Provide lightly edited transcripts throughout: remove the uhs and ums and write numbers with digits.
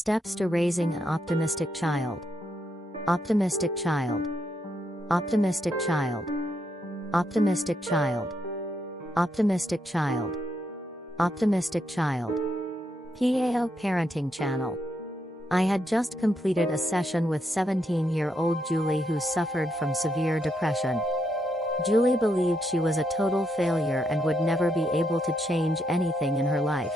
Steps to raising an optimistic child. Optimistic child. Optimistic child. Optimistic child. Optimistic child. Optimistic child. p.A.o Parenting Channel. I had just completed a session with 17-year-old Julie who suffered from severe depression. Julie believed she was a total failure and would never be able to change anything in her life.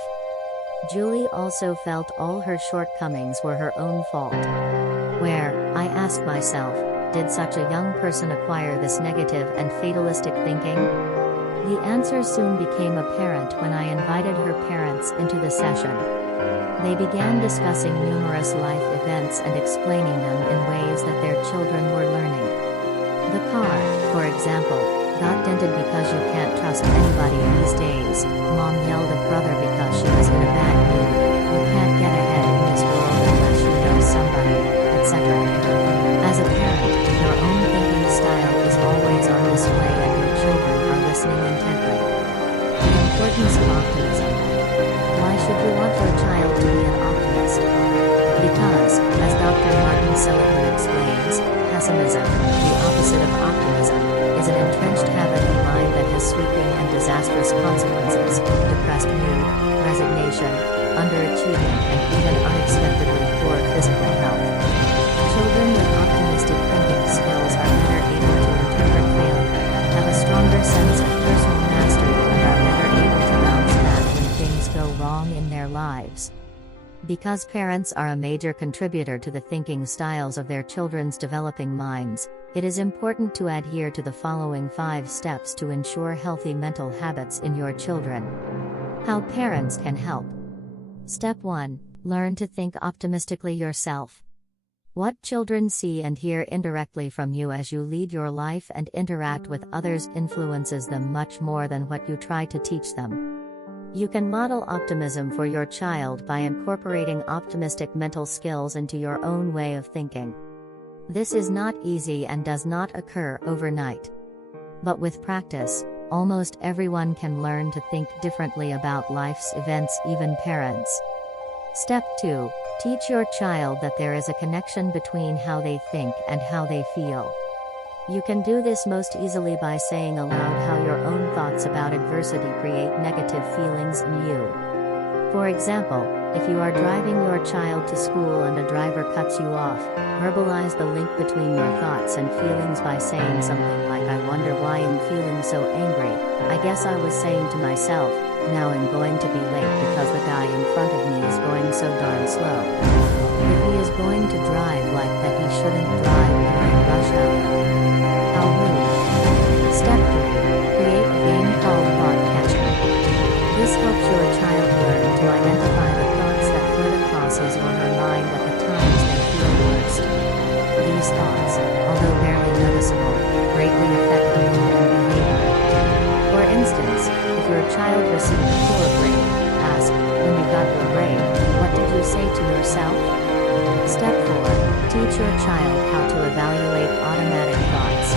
Julie also felt all her shortcomings were her own fault. Where, I asked myself, did such a young person acquire this negative and fatalistic thinking? The answer soon became apparent when I invited her parents into the session. They began discussing numerous life events and explaining them in ways that their children were learning. The car, for example, got dented because you can't trust anybody these days. Mom yelled at brother because she was in a bad mood. You can't get ahead in this world unless you know somebody, etc. As a parent, your own thinking style is always on display and your children are listening intently. The importance of optimism. Why should you want your child to be an optimist? Because, as Dr. Martin Seligman explains, pessimism, the opposite of optimism, is an entrenched habit of mind that has sweeping and disastrous consequences: depressed mood, resignation, underachievement, and even unexpectedly poor physical health. Children with optimistic thinking skills are better able to interpret failure, have a stronger sense of personal mastery, and are better able to bounce back when things go wrong in their lives. Because parents are a major contributor to the thinking styles of their children's developing minds, it is important to adhere to the following 5 steps to ensure healthy mental habits in your children. How parents can help. Step 1. Learn to think optimistically yourself. What children see and hear indirectly from you as you lead your life and interact with others influences them much more than what you try to teach them. You can model optimism for your child by incorporating optimistic mental skills into your own way of thinking. This is not easy and does not occur overnight. But with practice, almost everyone can learn to think differently about life's events, even parents. Step 2. Teach your child that there is a connection between how they think and how they feel. You can do this most easily by saying aloud how your own thoughts about adversity create negative feelings in you. For example, if you are driving your child to school and a driver cuts you off, verbalize the link between your thoughts and feelings by saying something like, "I wonder why I'm feeling so angry. I guess I was saying to myself, now I'm going to be late because the guy in front of me is going so darn slow. If he is going to drive like that, he shouldn't drive during rush hour. How rude." Step 3. Create a game called thought catcher. This helps your child learn to identify the thoughts that float across his or her mind at the times they feel worst. These thoughts, although barely noticeable, greatly affect the mood and behavior. For instance, if your child received a poor grade, ask, when you got your grade, what did you say to yourself? Step 4. Teach your child how to evaluate automatic thoughts.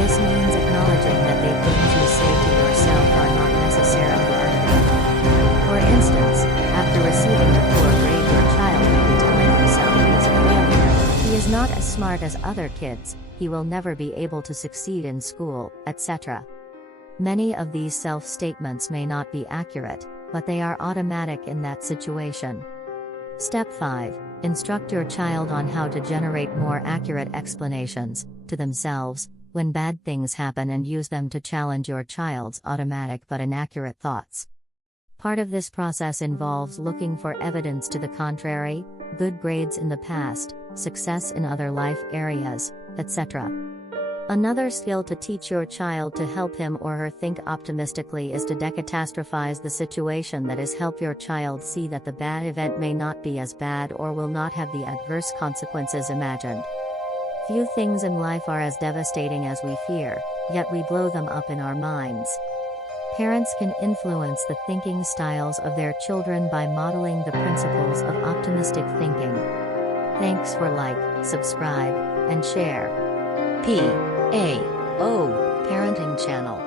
This means acknowledging that the things you say to yourself are not necessarily accurate. For instance, after receiving a poor grade, your child may be telling himself he is a failure, he is not as smart as other kids, he will never be able to succeed in school, etc. Many of these self-statements may not be accurate, but they are automatic in that situation. Step 5. Instruct your child on how to generate more accurate explanations, to themselves, when bad things happen, and use them to challenge your child's automatic but inaccurate thoughts. Part of this process involves looking for evidence to the contrary, good grades in the past, success in other life areas, etc. Another skill to teach your child to help him or her think optimistically is to de-catastrophize the situation. That is, help your child see that the bad event may not be as bad or will not have the adverse consequences imagined. Few things in life are as devastating as we fear, yet we blow them up in our minds. Parents can influence the thinking styles of their children by modeling the principles of optimistic thinking. Thanks for like, subscribe, and share. P.A.o Parenting Channel.